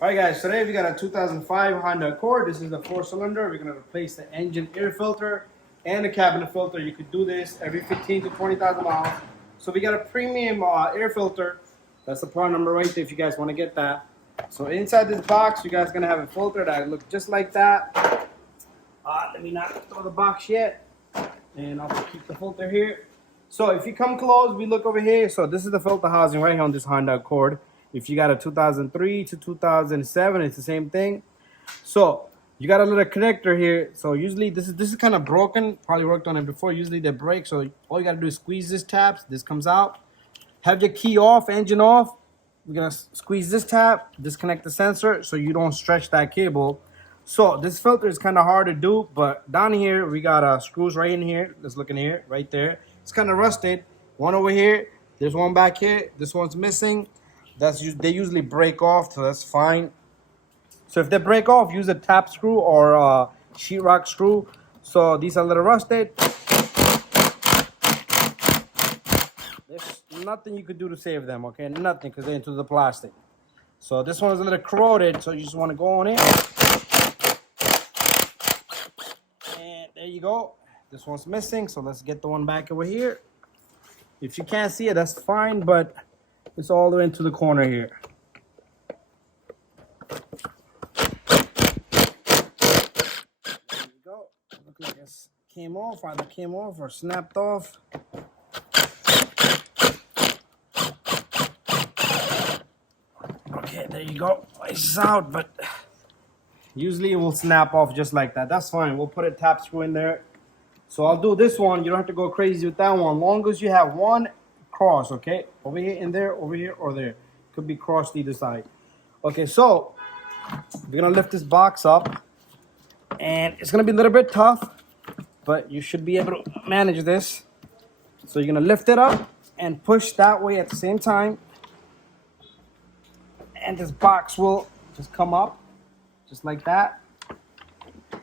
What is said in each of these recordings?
Alright guys, today we got a 2005 Honda Accord. This is the 4-cylinder. We're going to replace the engine air filter and the cabinet filter. You could do this every 15 to 20,000 miles. So we got a premium air filter. That's the part number right there if you guys want to get that. So inside this box, you guys are going to have a filter that looks just like that. Let me not throw the box yet. And I'll keep the filter here. So if you come close, we look over here. So this is the filter housing right here on this Honda Accord. If you got a 2003 to 2007, it's the same thing. So you got a little connector here. So usually this is kind of broken. Probably worked on it before. Usually they break. So all you got to do is squeeze this tab. This comes out. Have your key off, engine off. We're gonna squeeze this tab, disconnect the sensor so you don't stretch that cable. So this filter is kind of hard to do, but down here we got screws right in here. Let's look in here, right there. It's kind of rusted. One over here. There's one back here. This one's missing. They usually break off, so that's fine. So if they break off, use a tap screw or a sheetrock screw. So these are a little rusted. There's nothing you could do to save them, okay? Nothing, because they're into the plastic. So this one is a little corroded, so you just want to go on in. And there you go. This one's missing, so let's get the one back over here. If you can't see it, that's fine, but it's all the way into the corner here. There you go. Look like it came off, either came off or snapped off. Okay, there you go. It's out, but usually it will snap off just like that. That's fine. We'll put a tap screw in there. So I'll do this one. You don't have to go crazy with that one. Long as you have one cross, okay? Over here, in there, over here, or there. Could be crossed either side. Okay, so we're gonna lift this box up, and it's gonna be a little bit tough, but you should be able to manage this. So you're gonna lift it up and push that way at the same time, and this box will just come up, just like that.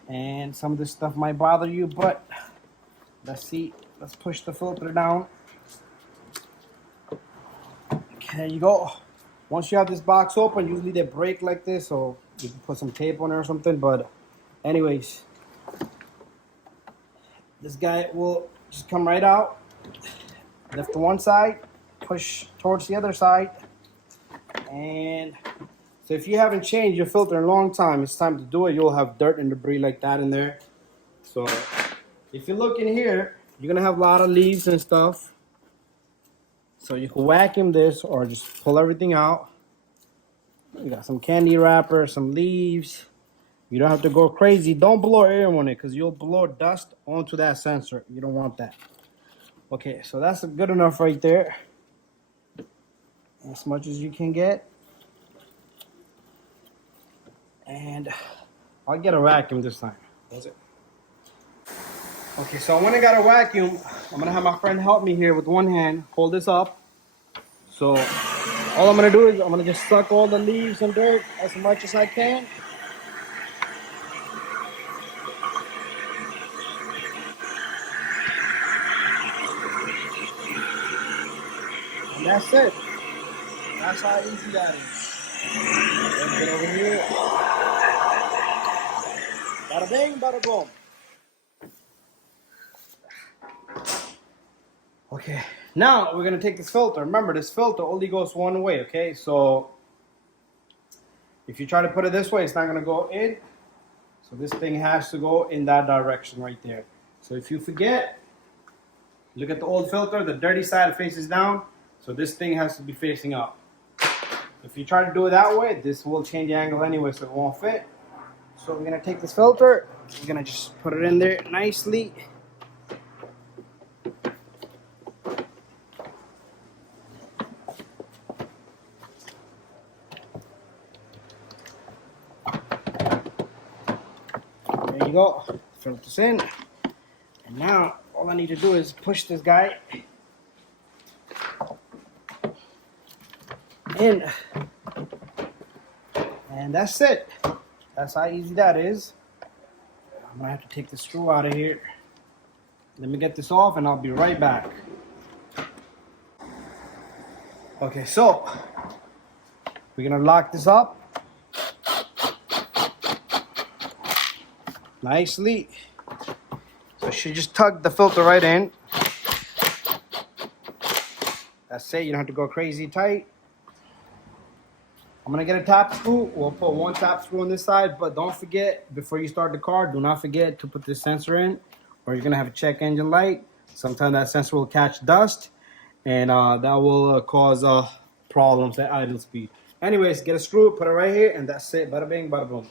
And some of this stuff might bother you, but let's see. Let's push the filter down. Okay, there you go. Once you have this box open, usually they break like this, so you can put some tape on it or something. But anyways, this guy will just come right out. Lift to one side, push towards the other side. And so if you haven't changed your filter in a long time, it's time to do it. You'll have dirt and debris like that in there. So if you look in here, you're gonna have a lot of leaves and stuff. So you can vacuum this or just pull everything out. You got some candy wrapper, some leaves. You don't have to go crazy. Don't blow air on it because you'll blow dust onto that sensor. You don't want that. Okay, so that's good enough right there. As much as you can get. And I'll get a vacuum this time. That's it. Okay, so when I got a vacuum, I'm gonna have my friend help me here with one hand, hold this up. So all I'm gonna do is I'm gonna just suck all the leaves and dirt as much as I can. And that's it. That's how easy that is. Let's get over here. Bada bing, bada boom. Okay, now we're gonna take this filter. Remember, this filter only goes one way, okay? So if you try to put it this way, it's not gonna go in. So this thing has to go in that direction right there. So if you forget, look at the old filter, the dirty side faces down. So this thing has to be facing up. If you try to do it that way, this will change the angle anyway, so it won't fit. So we're gonna take this filter, we're gonna just put it in there nicely. There you go, fill this in. And now all I need to do is push this guy in. And that's it. That's how easy that is. I'm gonna have to take the screw out of here. Let me get this off and I'll be right back. Okay, so we're gonna lock this up. nicely. So she just tugged the filter right in. That's it. You don't have to go crazy tight. I'm gonna get a top screw. We'll put one top screw on this side, but don't forget, before you start the car, do not forget to put this sensor in, or you're gonna have a check engine light. Sometimes that sensor will catch dust, and that will cause problems at idle speed. Anyways, get a screw, put it right here, and that's it. Bada bing, bada boom.